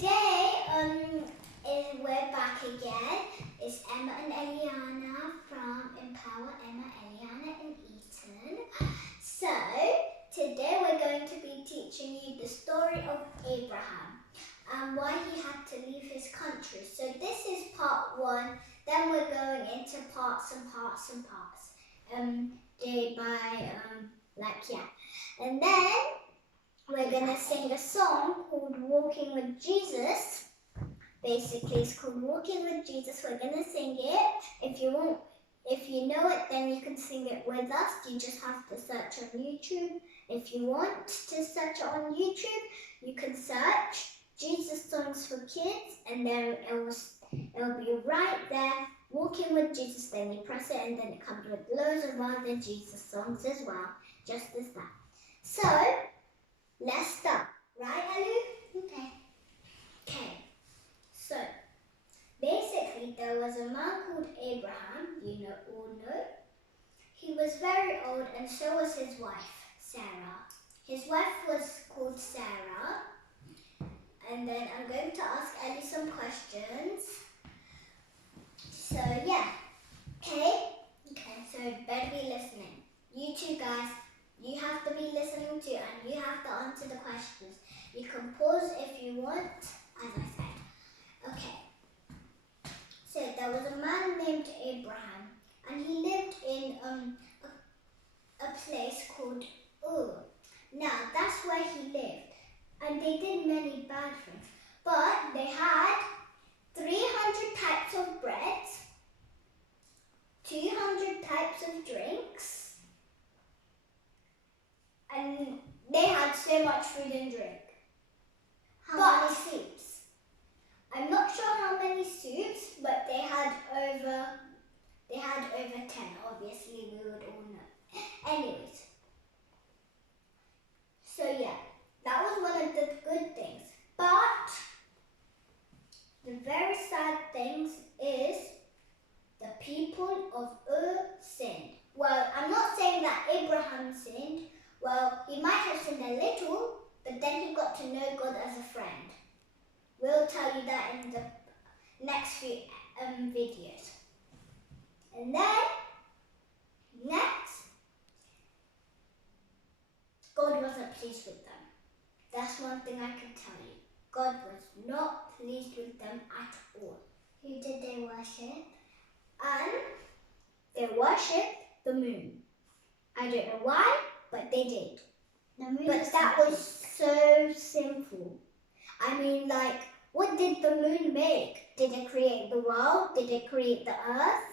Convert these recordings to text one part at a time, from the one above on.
today we're back again. It's Emma and Elianna from Empower Emma, Elianna and Eton. So today we're going to be teaching you the story of Abraham and why he had to leave his country. So this is part 1, then we're going into parts and parts and parts. Day by and then we're going to sing a song called Walking with Jesus. Basically, it's called Walking with Jesus. We're going to sing it. If you know it, then you can sing it with us. You just have to search on YouTube. If you want to search it on YouTube, you can search Jesus Songs for Kids, and then it will be right there, Walking with Jesus. Then you press it, and then it comes with loads of other Jesus songs as well, just as that. So, let's start. Right, Alu? Okay. So, basically, there was a man called Abraham, you all know. He was very old, and so was his wife, Sarah. His wife was called Sarah. And then I'm going to ask Ellie some questions. So, yeah. Okay, so better be listening. You two guys, you have to be listening too, and you have to answer the questions. You can pause if you want, as I said. Okay. So there was a man named Abraham, and he lived in a place called Ur. Now that's where he lived, and they did many bad things. But they had 300 types of bread, 200 types of drinks, and they had so much food and drink. How many soups? I'm not sure how many soups, but they had over 10. Obviously, we would all know. Anyways, so yeah, that was one of the good things. But the very sad things is the people of Ur sinned. Well, I'm not saying that Abraham sinned. Well, he might have sinned a little, but then he got to know God as a friend. We'll tell you that in the next few videos. And then, next, God wasn't pleased with them. That's one thing I can tell you. God was not pleased with them at all. Who did they worship? And they worshipped the moon. I don't know why, but they did. But that was so sinful. I mean, what did the moon make? Did it create the world? Did it create the earth?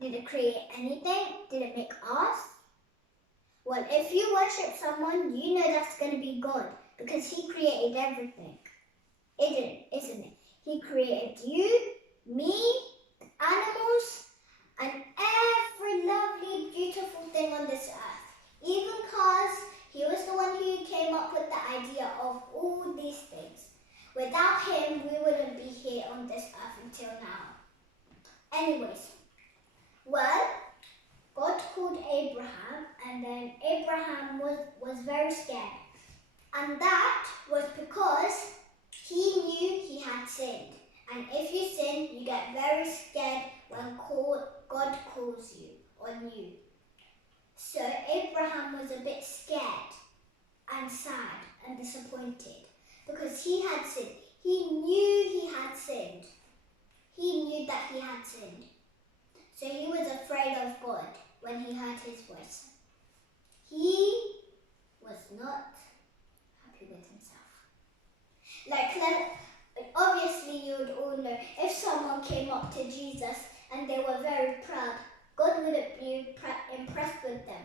Did it create anything? Did it make us? Well, if you worship someone, you know that's going to be God, because he created everything. Isn't it? He created you, me, animals, and every lovely, beautiful thing on this earth. Even cars, he was the one who came up with the idea of all these things. Without him, we wouldn't be here on this earth until now. Anyways, well, God called Abraham, and then Abraham was very scared. And that was because he knew he had sinned. And if you sin, you get very scared when God calls you on you. So Abraham was a bit scared and sad and disappointed because he had sinned. He knew he had sinned. He knew that he had sinned. So he was afraid of God when he heard his voice. He was not happy with himself. Obviously you would all know, if someone came up to Jesus and they were very proud, God wouldn't be impressed with them.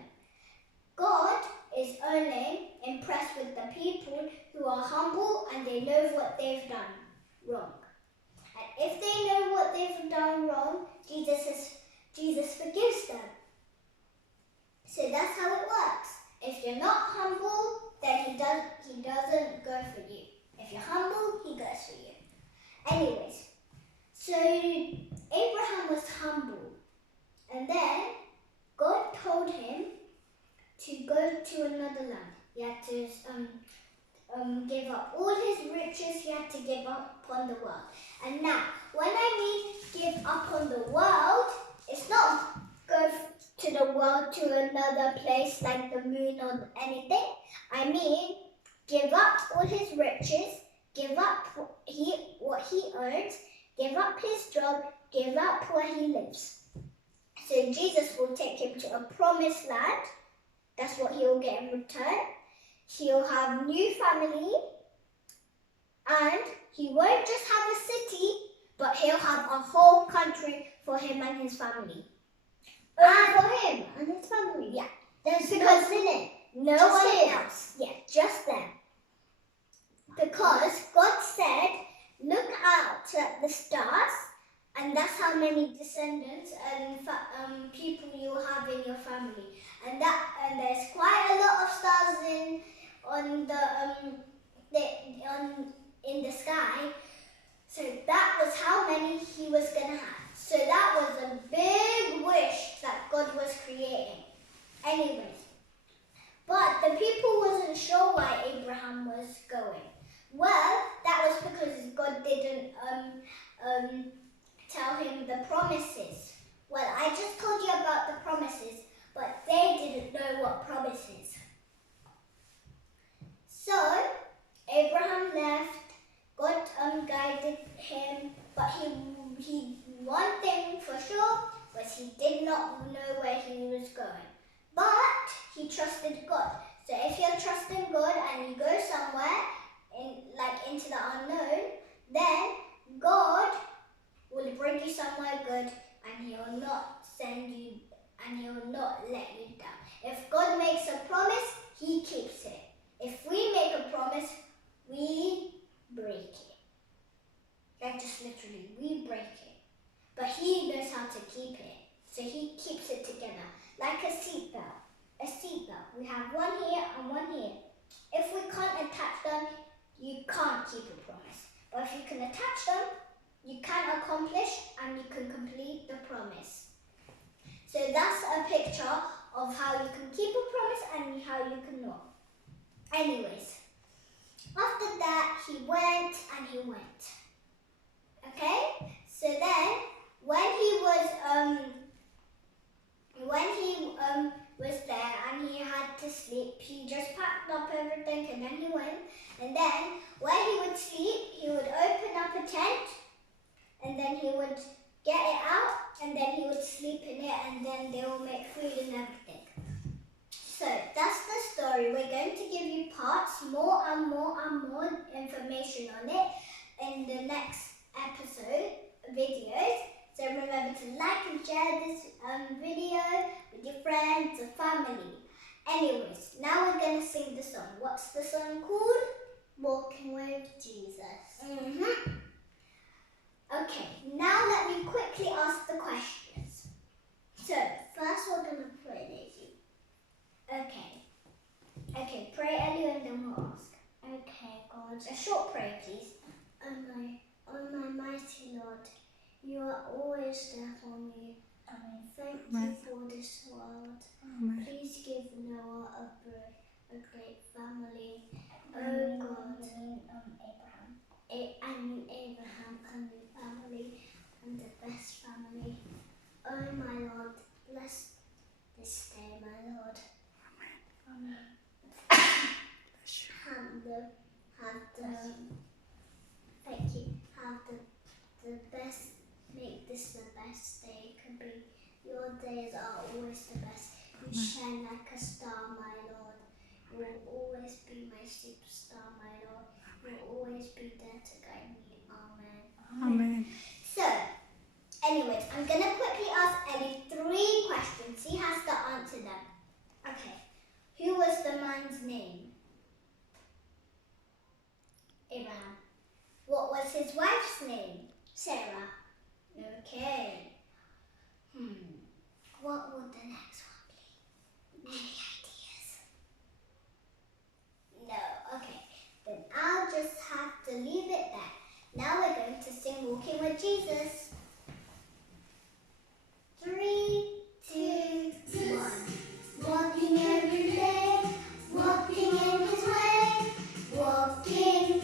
God is only impressed with the people who are humble and they know what they've done wrong. And if they know what they've done wrong, Jesus forgives them. So that's how it works. If you're not humble, then he doesn't go for you. If you're humble, he goes for you. Anyways, so Abraham was humble. And then God told him to go to another land. He had to give up up all his riches, he had to give up on the world. And now, when I mean give up on the world, it's not go to the world to another place like the moon or anything. I mean, give up all his riches, give up what he owns, give up his job, give up where he lives. So Jesus will take him to a promised land. That's what he will get in return. He'll have new family, and he won't just have a city, but he'll have a whole country for him and his family. For him and his family? Yeah. There's no one in it? No Just one him? else. Yeah, just them. Because God said, look out at the stars, and that's how many descendants and people you will have in your family. And there's quite a lot of stars in the sky. So that was how many he was going to have. So that was a big wish that God was creating. Anyways, but the people wasn't sure why Abraham was going. Well, that was because God didn't tell him the promises. Well, I just told you about the promises, but they didn't know what promises. So Abraham left. God guided him, but he one thing for sure was he did not know where he was going. But he trusted God. So if you're trusting God and you go somewhere into the unknown, then God will bring you somewhere good, and he will not send you and he will not let you down. If God makes a promise, he keeps it. If we make a promise, we break it. Like just literally, we break it. But he knows how to keep it. So he keeps it together. Like a seatbelt. A seatbelt. We have one here and one here. If we can't attach them, you can't keep a promise. But if you can attach them, you can accomplish and you can complete the promise. So that's a picture of how you can keep a promise and how you cannot. Anyways, after that he went and he went. Okay? So then when he was there and he had to sleep, he just packed up everything and then he went. And then where he would sleep, he would open up a tent and then he would get it out and then he would sleep in it and then they will make food and everything. So that's the story. We're going to give you parts, more and more and more information on it in the next videos. So remember to like and share this video with your friends or family. Anyways, now we're going to sing the song. What's the song called? Walking with Jesus. Okay, now let me quickly ask the questions. So, first we're going to pray, Daisy. Okay, pray Ellie and then we'll ask. Okay, God. A short prayer, please. Oh my mighty Lord, you are always there for me. Thank you for this world. Please give Noah a great family. Oh God, Abraham and the family and the best family. Oh my Lord, bless this day, my Lord. Amen. Make this the best day it can be. Your days are always the best. You shine like a star, my Lord. You will always be my superstar, my Lord. You will always be there to guide me. Amen. So, anyways, I'm going to quickly ask Ellie 3 questions. She has to answer them. Okay. Who was the man's name? Abraham. What was his wife's name? Sarah. Okay. What would the next one be? Any ideas? No. Okay. Then I'll just have to leave it there. Now we're going to sing Walking with Jesus. 3, 2, 1. Walking every day, walking in his way, walking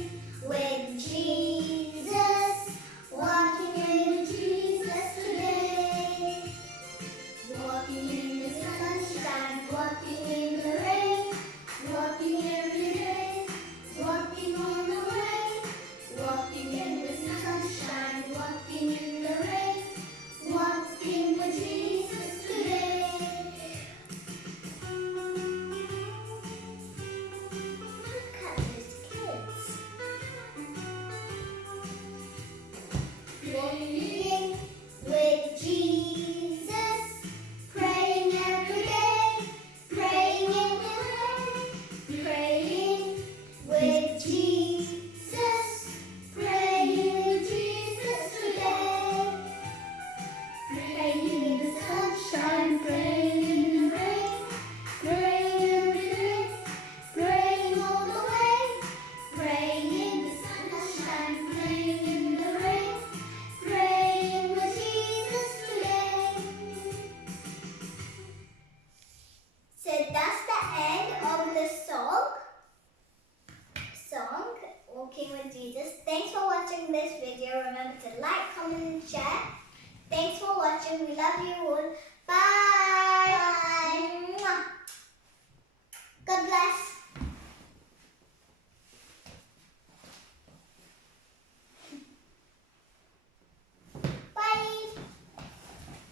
Jesus. Thanks for watching this video. Remember to like, comment, and share. Thanks for watching. We love you all. Bye. Bye. God bless.